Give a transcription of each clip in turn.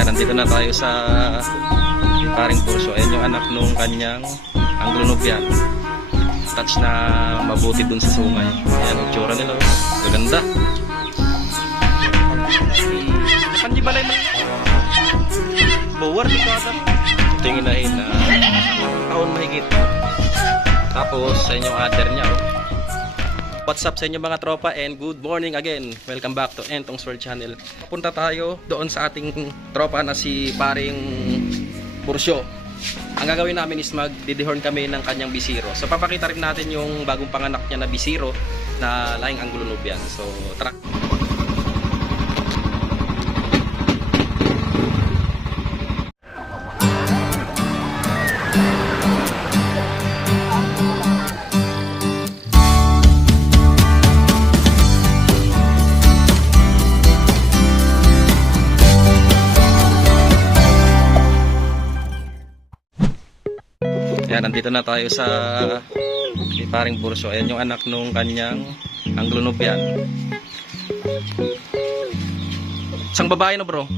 Kaya nandito na tayo sa paring Purso. Ayan yung anak nung kanyang Anglo-Nubian. Touch na mabuti dun sa sungay. Ayan ang tsura nila. Maganda. Panjibalay man. Bower dito ata. Ito yung inahin na taon mahigit. Tapos sa inyong other niya. What's up sa inyo mga tropa and good morning again. Welcome back to Entong's World Channel. Punta tayo doon sa ating tropa na si paring Purso. Ang gagawin namin is mag-didehorn kami ng kanyang bisiro. So papakita rin natin yung bagong panganak niya na bisiro na laing Anglo-Nubian. So tara. Yan, nandito na tayo sa paring Purso. Ayan yung anak nung kanyang Anglo-Nubian. Isang babae no bro?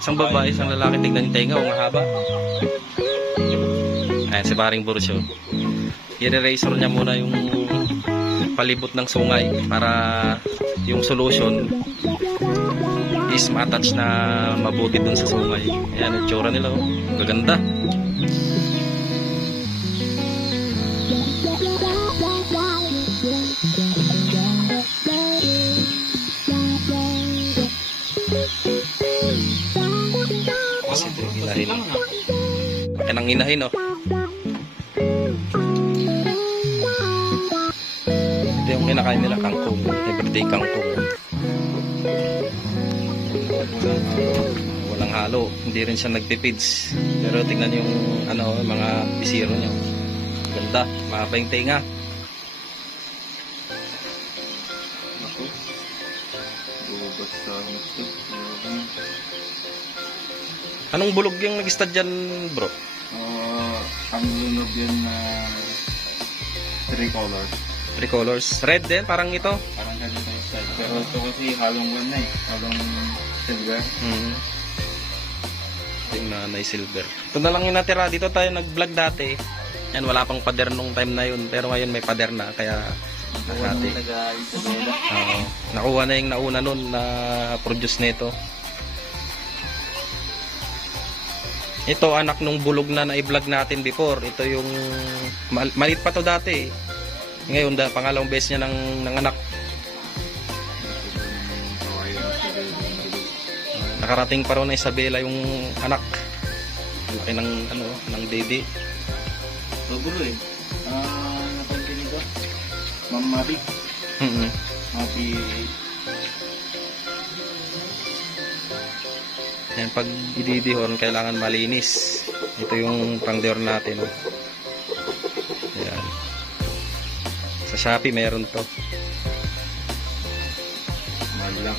Isang babae, isang lalaki. Tignan yung tenga, ang haba. Ayan si paring Purso. I-razor niya muna yung palibot ng sungay para yung solution is ma-attach na mabuti dun sa sungay. Ayan yung tsura nila. Gaganda. Yan ang inahin, oh. Ito yung kinakain nila, kangkong. Everyday kangkong. Walang halo. Hindi rin siya nagpipids. Pero tingnan yung mga bisiro niya. Ganda. Mahaba yung tenga. Anong bulog yung nag-stud dyan, bro? Anglo-Nubian na 3 colors. 3 colors. Red din, parang ito. Parang ganito yung style. Pero ito kasi halong one na eh. Halong silver. Yung nanay silver. Ito na lang yung natira. Dito tayo nag-vlog dati. Yan, wala pang pader nung time na yun. Pero ngayon may pader na. Kaya nakati. Nakuha na yung nauna nun na produce nito. Ito anak nung bulog na i-vlog natin before. Ito yung maliit pa to dati. Ngayon pangalawang beses niya ng anak. Nakarating pa rin na Isabela yung anak. Laki ng ng dede. Dobulo eh. Napansin nito. Mamabi. Mabi. Yan, pag i-dehorn kailangan malinis. Ito yung pang-dehorn natin. Yan. Sa Shopee meron to. Mahal lang.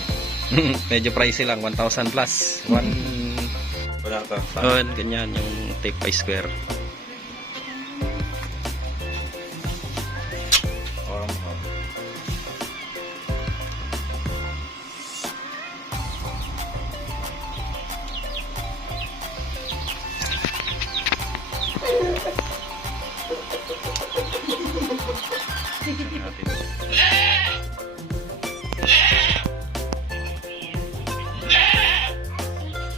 Medyo pricey lang, 1,000 plus. Wala pa. Ganyan yung take by square.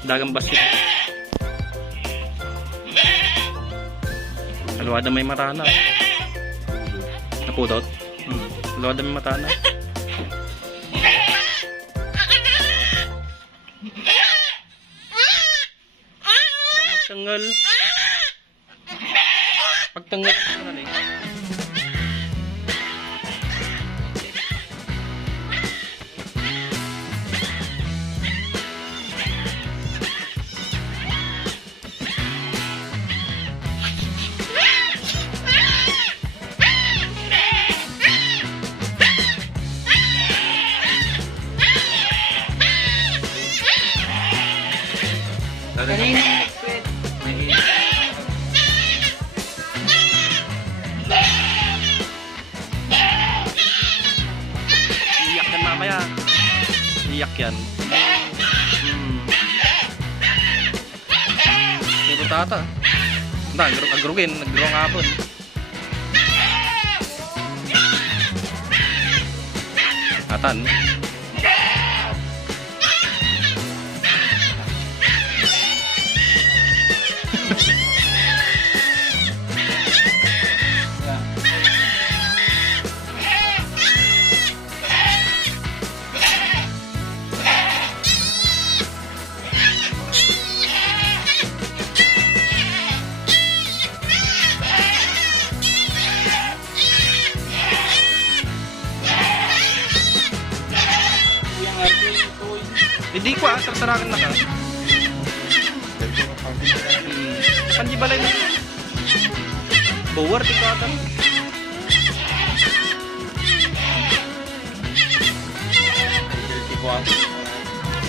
Dagang basket. Aluwada may matana. Napudot? Aluwada may matana. Magtanggal. Pagtanggal na rin. Iyak yan mamaya. Iyak yan. tata. Agrugin, nagrong hapon. Atan. Hindi ko sarsarakan na ka. Kanji balay na. Bower di ko atan.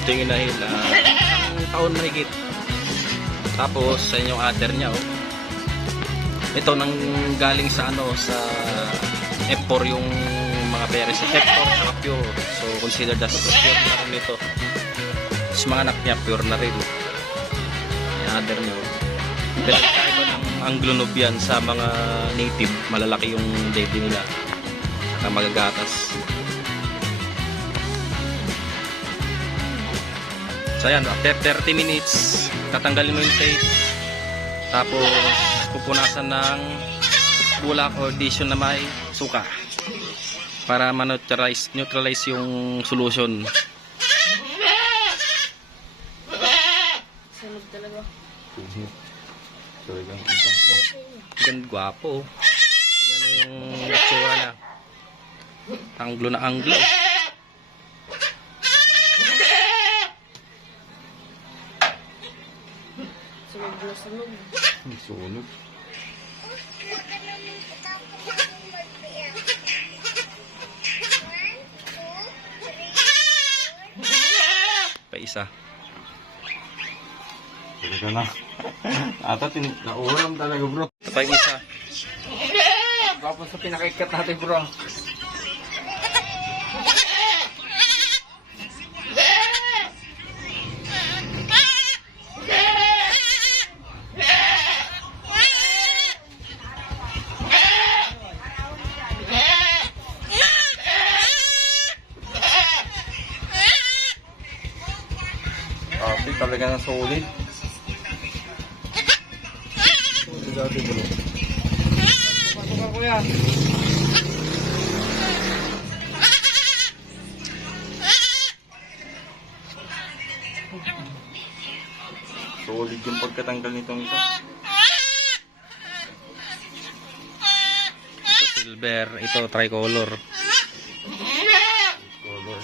Tingin na hila. Taon mahigit. Tapos sa inyong other niya oh. Ito nang galing sa ano sa F4 yung mga berries sa F4 at pure. So consider that as pure na rin ito. Tapos mga anak niya pure na rin. Yung other niya. Pero kaiba ng Anglo-Nubian sa mga native, malalaki yung daddy nila na magagatas. So ayan, after 30 minutes, tatanggalin mo yung tape. Tapos pupunasan ng bulak or dish na may suka para neutralize yung solution. Sunog talaga. Ganda, gwapo. Tingnan yung itsura niya. Anglo na anglo. Sunog na sunog. Sunog. Pa isa. Talaga na. Ata naulam talaga bro. Ito pa yung isa. Tapos sa pinakaikat natin bro. Ate talaga na solid. Solid ate bro. Pasok ka kuya. Solid yung pagkatanggal nitong ito. Ito silver, ito tricolor. Color.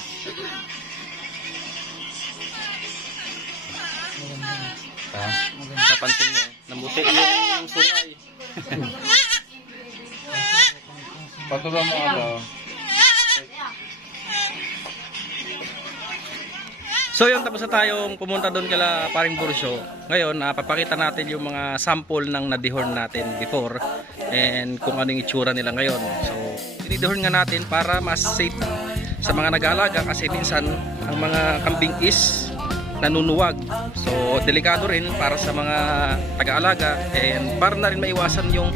Ha? Napansin nyo, namuti yung sungay. Patuloy mo ano. So yun, tapos na tayong pumunta doon kala Paring Bursyo. Ngayon, papakita natin yung mga sample ng nadihorn natin before and kung anong itsura nila ngayon. So, dinidihorn nga natin para mas safe sa mga nag-aalaga kasi minsan ang mga kambing is nanunuwag. So, delikado rin para sa mga taga-alaga and para na rin maiwasan yung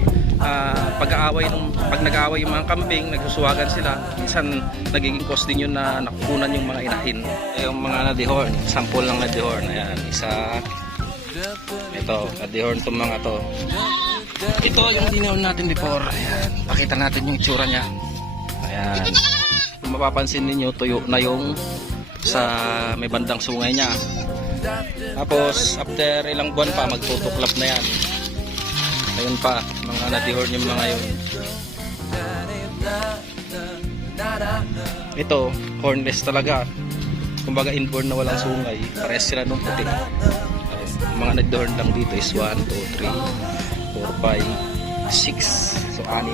pag-aaway pag nag-aaway yung mga kambing, nagsusuwagan sila, minsan nagiging cause din yun na nakukunan yung mga inahin. Yung mga nadihorn, sample lang nadihorn, ayan, isa, ito, nadihorn itong mga to. Ito yung dinihorn natin before, ayan, pakita natin yung itsura nya, ayan, kung mapapansin ninyo, tuyo na yung sa may bandang sungay nya. Tapos after ilang buwan pa magtutuklap na yan. Ayun pa, mga nadihorn yung mga yun. Ito, hornless talaga. Kumbaga inborn na walang sungay. Parehas sila nung puti. Ayun, mga nadihorn lang dito is 1, 2, 3, 4, 5, 6. So 6.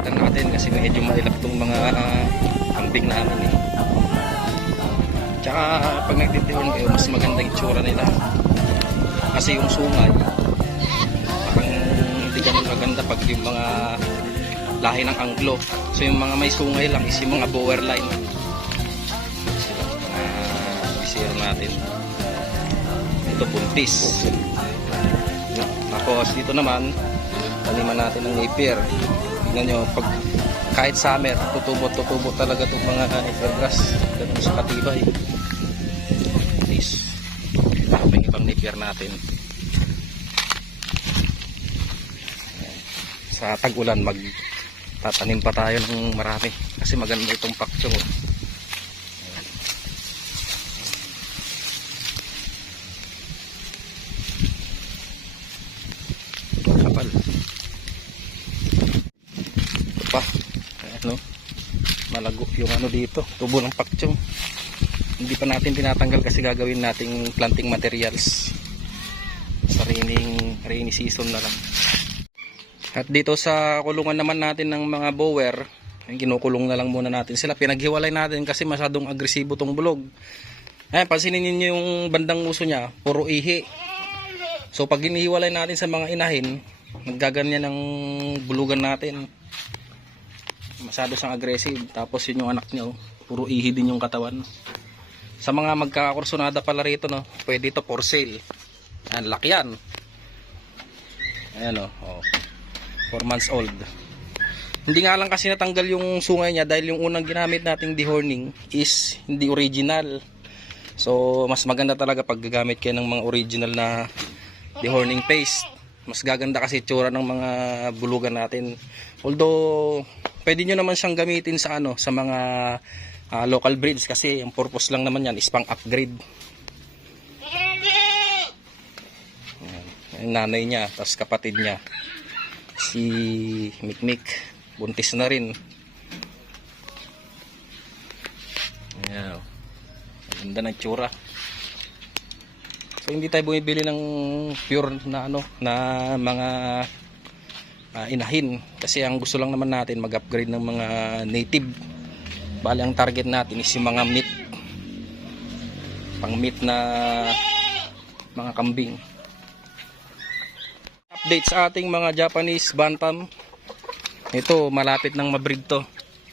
Kita natin kasi medyo mailap tong mga kambing namin eh. Tsaka pag nagtitihon kayo, mas maganda yung itsura nila. Kasi yung sungay, parang hindi ganun maganda pag yung mga lahi ng Anglo. So yung mga may sungay lang is yung mga bower line. Sila, zero natin. Ito puntis. Tapos dito naman taniman natin ng napier. Tingnan nyo, pag kahit summer, tutubo talaga itong mga napier grass. Ganun sa katibay. Please, may ibang napier natin. Sa tag-ulan magtatanim pa tayo ng marami kasi maganda itong pakchong. Kapal. Ito pa. Ano? Malago yung ano dito. Tubo ng pakchong. Hindi pa natin tinatanggal kasi gagawin nating planting materials sa rainy season na lang. At dito sa kulungan naman natin ng mga bower, kinukulong na lang muna natin sila. Pinaghiwalay natin kasi masyadong agresibo tong bulog. Ayan, pansinin niyo yung bandang uso niya, puro ihi. So pag hinihiwalay natin sa mga inahin, naggaganyan ng bulugan natin. Masyado siyang aggressive. Tapos yun yung anak niya, puro ihi din yung katawan. Sa mga magkakakursunada pala rito, no, pwede ito for sale. Ayan, laki yan. Ayan, oh. 4 months old. Hindi nga lang kasi natanggal yung sungay niya dahil yung unang ginamit nating dehorning is hindi original. So mas maganda talaga pag gagamit kayo ng mga original na dehorning paste. Mas gaganda kasi itsura ng mga bulugan natin. Although pwede nyo naman siyang gamitin sa ano, sa mga local breeds kasi ang purpose lang naman yan is pang upgrade. Ayan, yung nanay niya, tapos kapatid niya si Mikmik, buntis na rin. Ayan, ganda ng tsura. So hindi tayo bumibili ng pure na ano, na mga inahin kasi ang gusto lang naman natin mag-upgrade ng mga native. Bali ang target natin is yung mga meat, pang meat na mga kambing. Update sa ating mga Japanese bantam. Ito malapit nang mabreed to.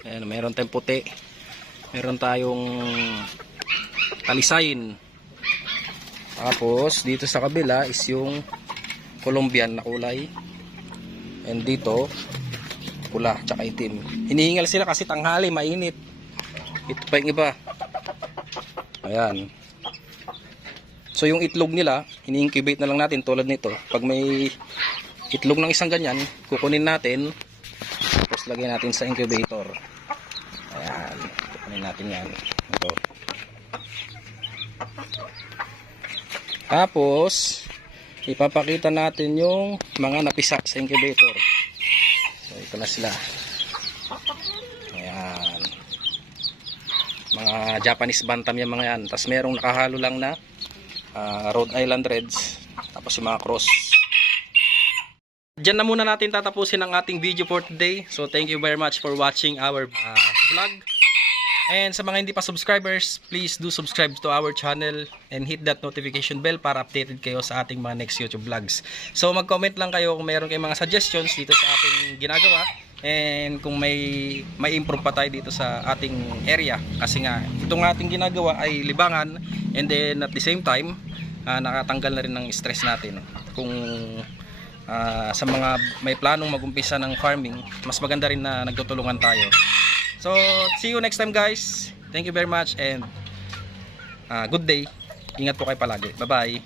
Ayan, meron tayong puti, meron tayong talisayin, tapos dito sa kabila is yung Colombian na kulay, and dito pula tsaka itim. Hinihingal sila kasi tanghali mainit. Ito pa yung iba. Ayan. So yung itlog nila, ini-incubate na lang natin tulad nito. Pag may itlog ng isang ganyan, kukunin natin, tapos lagyan natin sa incubator. Ayan, kukunin natin yan. Ito. Tapos, ipapakita natin yung mga napisa sa incubator. So ito na sila. Ayan. Mga Japanese bantam yung mga yan. Tapos merong nakahalo lang na Rhode Island Reds, tapos yung mga cross. Diyan na muna natin tatapusin ang ating video for today. So thank you very much for watching our vlog. And sa mga hindi pa subscribers, please do subscribe to our channel and hit that notification bell para updated kayo sa ating mga next YouTube vlogs. So mag-comment lang kayo kung mayroon kayong mga suggestions dito sa ating ginagawa, and kung may improve pa tayo dito sa ating area, kasi nga itong ating ginagawa ay libangan, and then at the same time nakatanggal na rin ng stress natin. Kung sa mga may planong magumpisa ng farming, mas maganda rin na nagtutulungan tayo. So see you next time guys. Thank you very much and good day. Ingat po kayo palagi. Bye bye.